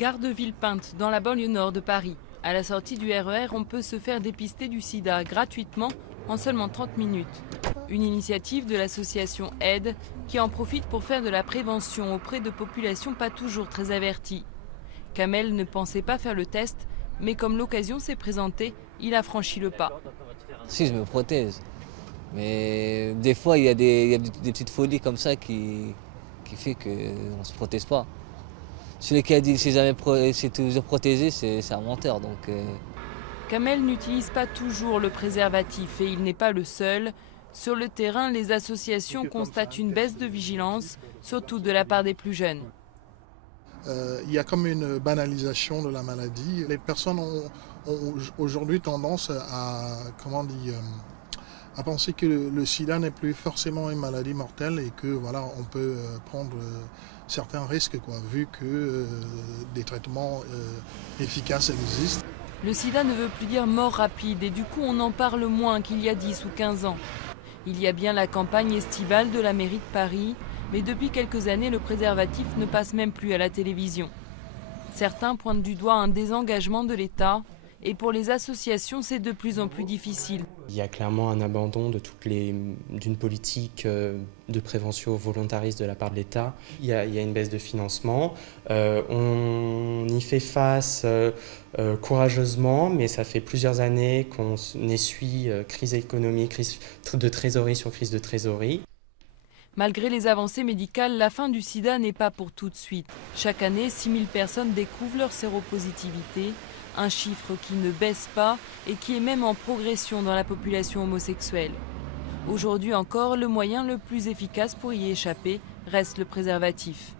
Gare de Villepinte, dans la banlieue nord de Paris. À la sortie du RER, on peut se faire dépister du sida gratuitement en seulement 30 minutes. Une initiative de l'association Aide qui en profite pour faire de la prévention auprès de populations pas toujours très averties. Kamel ne pensait pas faire le test, mais comme l'occasion s'est présentée, il a franchi le pas. Si, je me protège. Mais des fois, il y a des petites folies comme ça qui fait qu'on ne se protège pas. Celui qui a dit que c'est toujours protégé, c'est un menteur. Kamel n'utilise pas toujours le préservatif et il n'est pas le seul. Sur le terrain, les associations constatent une baisse de vigilance, surtout de la part des plus jeunes. Il y a comme une banalisation de la maladie. Les personnes ont aujourd'hui tendance à penser que le sida n'est plus forcément une maladie mortelle et que voilà, on peut prendre certains risques vu que des traitements efficaces existent. Le sida ne veut plus dire mort rapide et du coup on en parle moins qu'il y a 10 ou 15 ans. Il y a bien la campagne estivale de la mairie de Paris, mais depuis quelques années le préservatif ne passe même plus à la télévision. Certains pointent du doigt un désengagement de l'État et pour les associations c'est de plus en plus difficile. Il y a clairement un abandon d'une politique de prévention volontariste de la part de l'État. Il y a une baisse de financement. On y fait face courageusement, mais ça fait plusieurs années qu'on essuie crise économique, crise de trésorerie sur crise de trésorerie. Malgré les avancées médicales, la fin du sida n'est pas pour tout de suite. Chaque année, 6 000 personnes découvrent leur séropositivité, un chiffre qui ne baisse pas et qui est même en progression dans la population homosexuelle. Aujourd'hui encore, le moyen le plus efficace pour y échapper reste le préservatif.